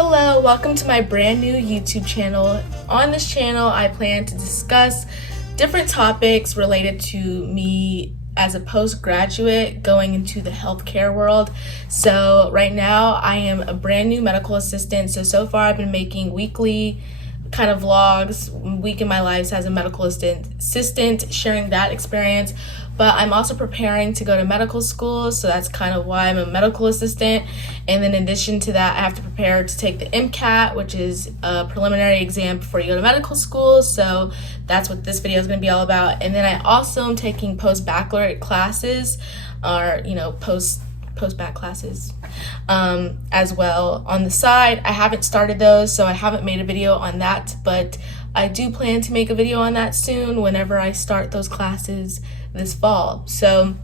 Hello, welcome to my brand new YouTube channel. On this channel, I plan to discuss different topics related to me as a postgraduate going into the healthcare world. So right now, I am a brand new medical assistant. So far I've been making weekly kind of vlogs, week in my life as a medical assistant, sharing that experience. But I'm also preparing to go to medical school, so that's kind of why I'm a medical assistant. And then in addition to that, I have to prepare to take the Mcat, which is a preliminary exam before you go to medical school. So that's what this video is going to be all about. And then I also am taking post-baccalaureate classes, or post-bac classes as well on the side. I haven't started those, so I haven't made a video on that, but I do plan to make a video on that soon whenever I start those classes this fall. So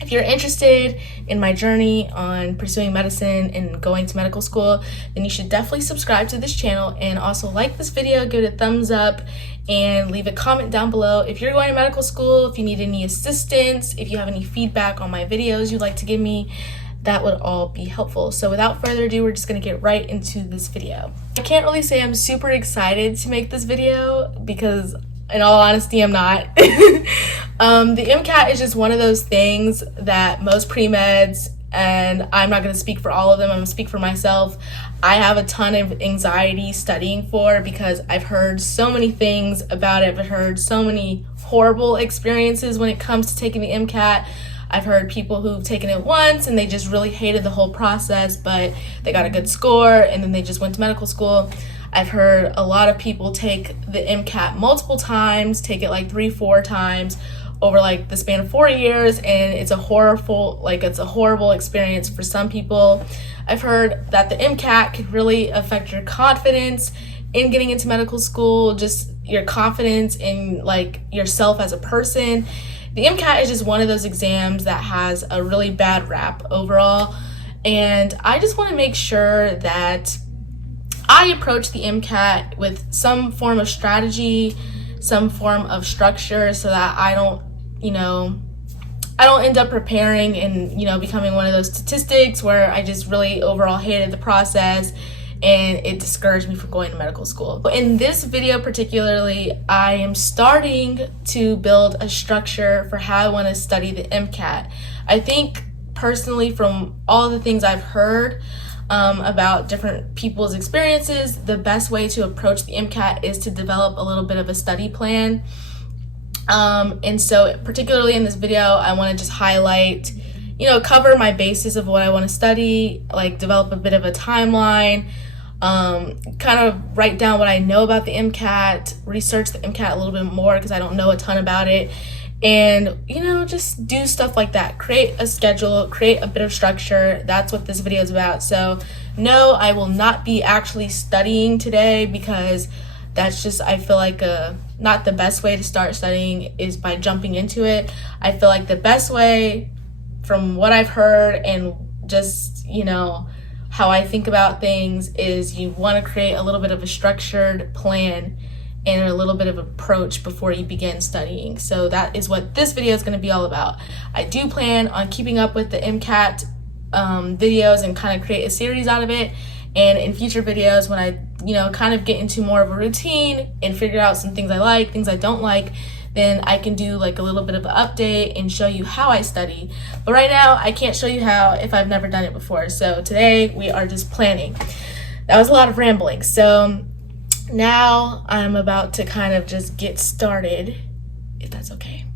if you're interested in my journey on pursuing medicine and going to medical school, then you should definitely subscribe to this channel and also like this video, give it a thumbs up, and leave a comment down below if you're going to medical school, if you need any assistance, if you have any feedback on my videos you'd like to give me. That would all be helpful. So without further ado, we're just gonna get right into this video. I can't really say I'm super excited to make this video because in all honesty, I'm not. The Mcat is just one of those things that most pre-meds, and I'm not gonna speak for all of them, I'm gonna speak for myself. I have a ton of anxiety studying for because I've heard so many things about it. I've heard so many horrible experiences when it comes to taking the Mcat. I've heard people who've taken it once and they just really hated the whole process, but they got a good score and then they just went to medical school. I've heard a lot of people take the Mcat multiple times, take it like 3-4 times over like the span of 4 years, and it's a horrible experience for some people. I've heard that the Mcat could really affect your confidence in getting into medical school, just your confidence in like yourself as a person. The Mcat is just one of those exams that has a really bad rap overall, and I just want to make sure that I approach the Mcat with some form of strategy, some form of structure, so that I don't end up preparing and, becoming one of those statistics where I just really overall hated the process and it discouraged me from going to medical school. In this video particularly, I am starting to build a structure for how I want to study the Mcat. I think personally, from all the things I've heard about different people's experiences, the best way to approach the Mcat is to develop a little bit of a study plan. And so particularly in this video, I want to just highlight, cover my basis of what I want to study, like develop a bit of a timeline, kind of write down what I know about the Mcat, research the Mcat a little bit more because I don't know a ton about it, and just do stuff like that. Create a schedule, create a bit of structure. That's what this video is about. So no, I will not be actually studying today because that's just, I feel like not the best way to start studying is by jumping into it. I feel like the best way, from what I've heard and just how I think about things, is you want to create a little bit of a structured plan and a little bit of approach before you begin studying. So that is what this video is going to be all about. I do plan on keeping up with the Mcat videos and kind of create a series out of it. And in future videos, when I kind of get into more of a routine and figure out some things I like, things I don't like, then I can do like a little bit of an update and show you how I study. But right now, I can't show you how if I've never done it before. So today we are just planning. That was a lot of rambling. So now I'm about to kind of just get started, if that's okay.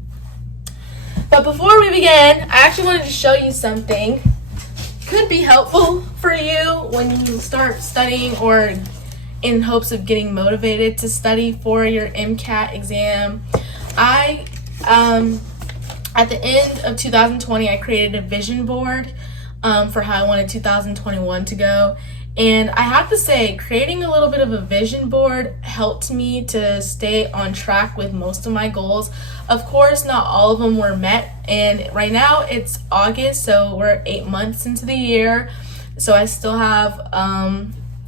But before we begin, I actually wanted to show you something could be helpful for you when you start studying or in hopes of getting motivated to study for your Mcat exam. At the end of 2020, I created a vision board for how I wanted 2021 to go. And I have to say, creating a little bit of a vision board helped me to stay on track with most of my goals. Of course, not all of them were met. And right now it's August, so we're 8 months into the year. So I still have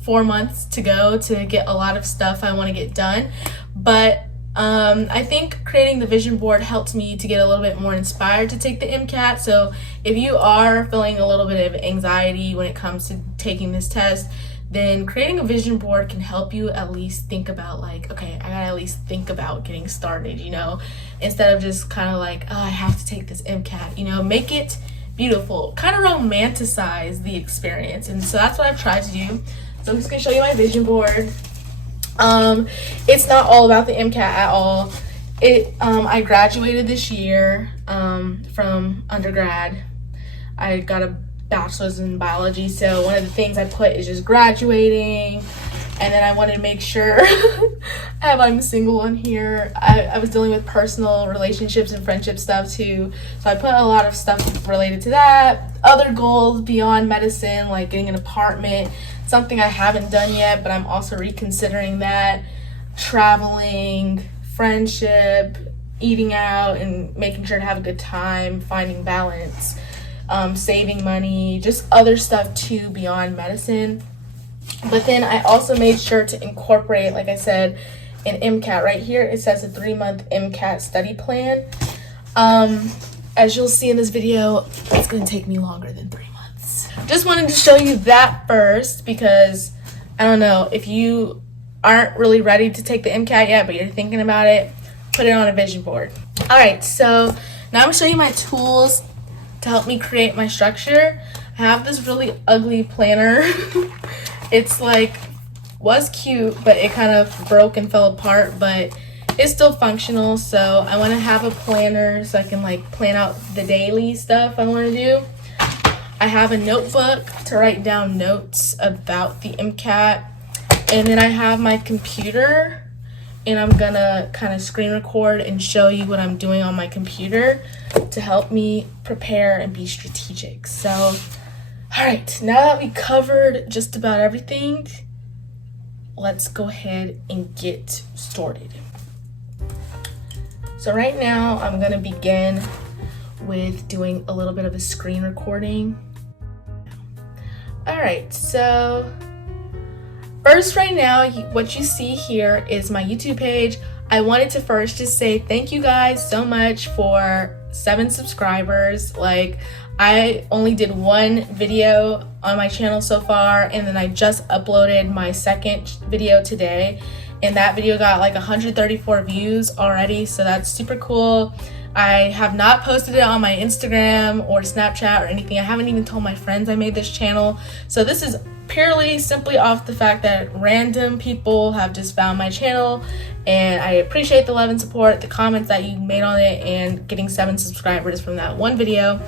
4 months to go to get a lot of stuff I want to get done. But I think creating the vision board helped me to get a little bit more inspired to take the Mcat. So if you are feeling a little bit of anxiety when it comes to taking this test, then creating a vision board can help you at least think about like, okay, I gotta at least think about getting started, you know, instead of just kind of like, oh, I have to take this MCAT, you know, make it beautiful, kind of romanticize the experience. And so that's what I've tried to do. So I'm just gonna show you my vision board. It's not all about the MCAT at all. I graduated this year from undergrad. I got a bachelor's in biology, so one of the things I put is just graduating, and then I wanted to make sure I'm single on here. I was dealing with personal relationships and friendship stuff too, so I put a lot of stuff related to that. Other goals beyond medicine, like getting an apartment, something I haven't done yet, but I'm also reconsidering that. Traveling, friendship, eating out and making sure to have a good time, finding balance, saving money, just other stuff too beyond medicine. But then I also made sure to incorporate, like I said, an MCAT. Right here it says a 3-month MCAT study plan. As you'll see in this video, it's going to take me longer than 3 months. Just wanted to show you that first because, I don't know, if you aren't really ready to take the MCAT yet, but you're thinking about it, put it on a vision board. All right, so now I'm going to show you my tools to help me create my structure. I have this really ugly planner. It's like, was cute, but it kind of broke and fell apart, but it's still functional. So I want to have a planner so I can like plan out the daily stuff I want to do. I have a notebook to write down notes about the MCAT. And then I have my computer, and I'm gonna kind of screen record and show you what I'm doing on my computer to help me prepare and be strategic. So, all right, now that we covered just about everything, let's go ahead and get started. So right now, I'm gonna begin with doing a little bit of a screen recording. All right, so first, right now, what you see here is my YouTube page. I wanted to first just say thank you guys so much for 7 subscribers. Like, I only did 1 video on my channel so far, and then I just uploaded my second video today, and that video got like 134 views already, so that's super cool. I have not posted it on my Instagram or Snapchat or anything. I haven't even told my friends I made this channel. So this is purely simply off the fact that random people have just found my channel, and I appreciate the love and support, the comments that you made on it, and getting 7 subscribers from that one video.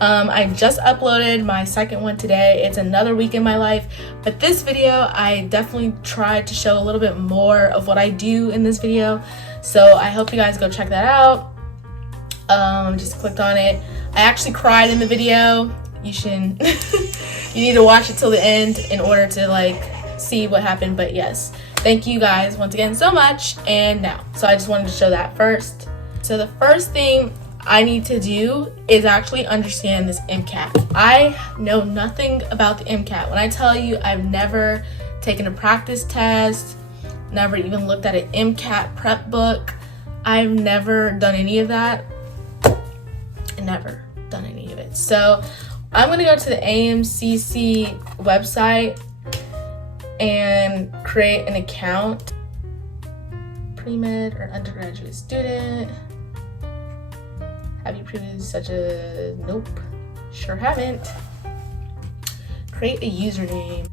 I just uploaded my second one today. It's another week in my life, but this video I definitely tried to show a little bit more of what I do in this video, so I hope you guys go check that out. Just clicked on it. I actually cried in the video. You should you need to watch it till the end in order to like see what happened. But yes, thank you guys once again so much. And now, so I just wanted to show that first. So the first thing I need to do is actually understand this MCAT. I know nothing about the MCAT. When I tell you I've never taken a practice test, never even looked at an MCAT prep book, I've never done any of that. Never done any of it. So I'm gonna go to the AAMC website and create an account. Pre-med or undergraduate student. Have you previously such a nope? Sure haven't. Create a username.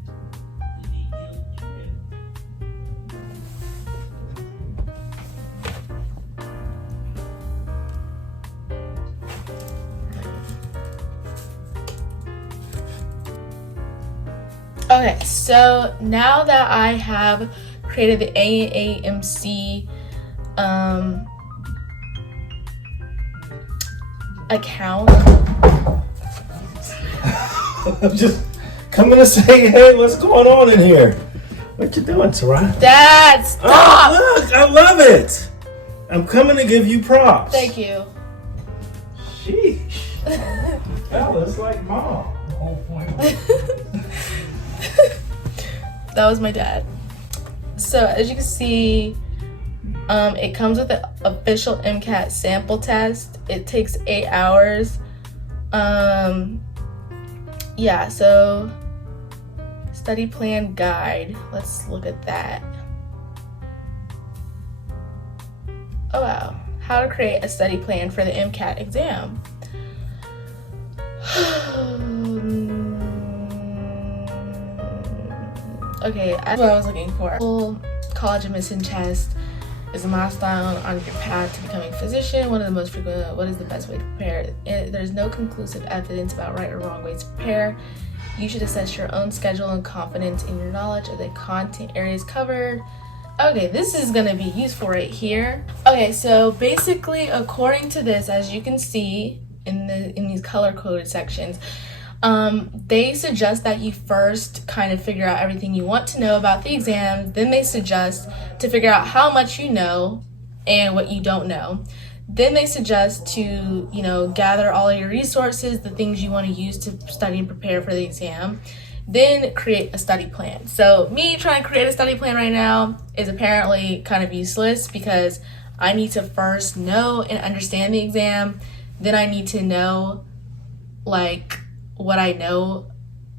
Okay, so now that I have created the AAMC account, I'm just coming to say, hey, what's going on in here? What you doing, Seriah? Dad, stop! Oh, look, I love it. I'm coming to give you props. Thank you. Sheesh. That was like mom. The whole point. That was my dad. So as you can see, it comes with an official MCAT sample test. It takes 8 hours. Yeah, so Study plan guide. Let's look at that. Oh wow. How to create a study plan for the Mcat exam. Okay, that's what I was looking for. Full college admission test is a milestone on your path to becoming a physician. One of the most frequent, what is the best way to prepare? There's no conclusive evidence about right or wrong ways to prepare. You should assess your own schedule and confidence in your knowledge of the content areas covered. Okay, this is gonna be useful right here. Okay, so basically, according to this, as you can see in these color-coded sections, they suggest that you first kind of figure out everything you want to know about the exam. Then they suggest to figure out how much you know and what you don't know. Then they suggest to, gather all of your resources, the things you want to use to study and prepare for the exam. Then create a study plan. So me trying to create a study plan right now is apparently kind of useless because I need to first know and understand the exam. Then I need to know what I know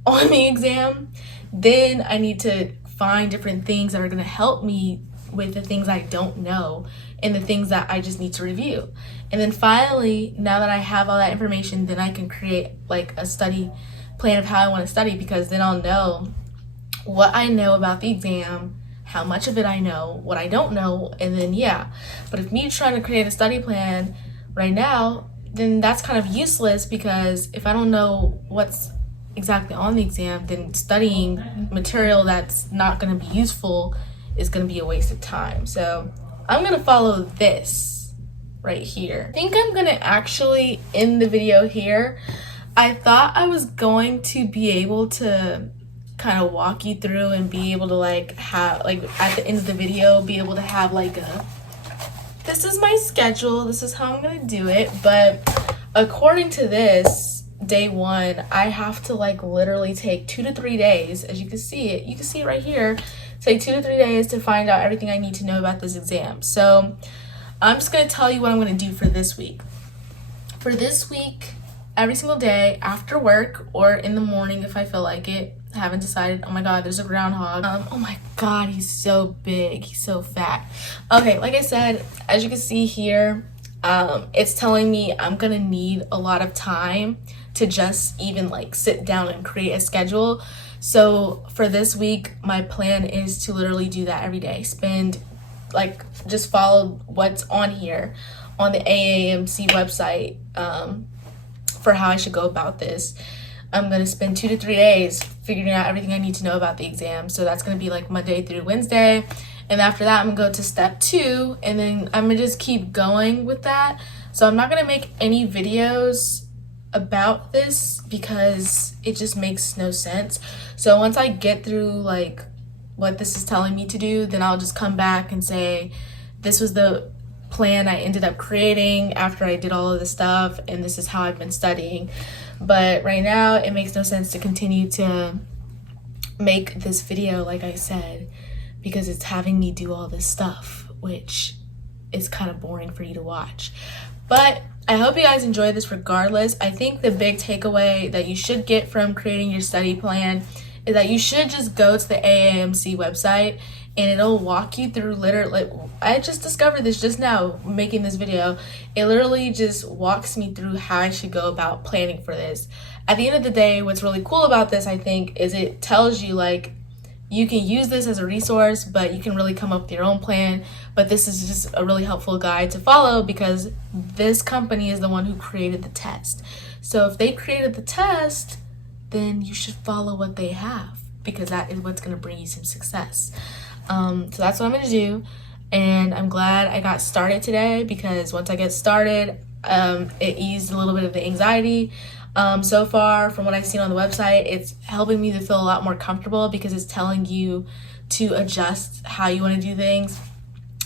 on the exam. Then I need to find different things that are going to help me with the things I don't know and the things that I just need to review. And then finally, now that I have all that information, then I can create a study plan of how I want to study, because then I'll know what I know about the exam, how much of it I know, what I don't know, and then But if me trying to create a study plan right now, then that's kind of useless, because if I don't know what's exactly on the exam, then studying material that's not going to be useful is going to be a waste of time. So I'm going to follow this right here. I think I'm going to actually end the video here. I thought I was going to be able to kind of walk you through and be able to have at the end of the video be able to have this is my schedule, this is how I'm gonna do it. But according to this, day one, I have to literally take 2 to 3 days. As you can see it right here, take 2 to 3 days to find out everything I need to know about this exam. So I'm just gonna tell you what I'm gonna do for this week. For this week, every single day after work or in the morning if I feel like it. I haven't decided. Oh my god, there's a groundhog. Oh my god, he's so big, he's so fat. Okay, like I said, as you can see here, it's telling me I'm gonna need a lot of time to just even sit down and create a schedule. So for this week, my plan is to literally do that every day. Just follow what's on here on the AAMC website for how I should go about this. I'm going to spend 2 to 3 days figuring out everything I need to know about the exam. So that's going to be Monday through Wednesday. And after that, I'm going to go to step 2. And then I'm going to just keep going with that. So I'm not going to make any videos about this because it just makes no sense. So once I get through what this is telling me to do, then I'll just come back and say, this was the plan I ended up creating after I did all of this stuff, and this is how I've been studying. But right now it makes no sense to continue to make this video, like I said, because it's having me do all this stuff, which is kind of boring for you to watch. But I hope you guys enjoyed this regardless. I think the big takeaway that you should get from creating your study plan is that you should just go to the AAMC website and it'll walk you through I just discovered this just now making this video. It literally just walks me through how I should go about planning for this. At the end of the day, what's really cool about this, I think, is it tells you you can use this as a resource, but you can really come up with your own plan. But this is just a really helpful guide to follow because this company is the one who created the test. So if they created the test, then you should follow what they have because that is what's going to bring you some success. So that's what I'm going to do. And I'm glad I got started today because once I get started, it eased a little bit of the anxiety. So far, from what I've seen on the website, it's helping me to feel a lot more comfortable because it's telling you to adjust how you want to do things.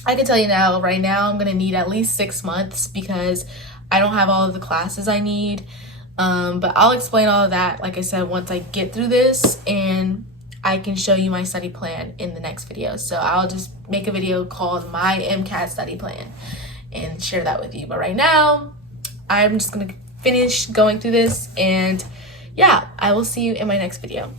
I can tell you now, right now, I'm going to need at least 6 months because I don't have all of the classes I need. But I'll explain all of that, like I said, once I get through this and I can show you my study plan in the next video. So I'll just make a video called My Mcat Study Plan and share that with you. But right now, I'm just going to finish going through this and yeah, I will see you in my next video.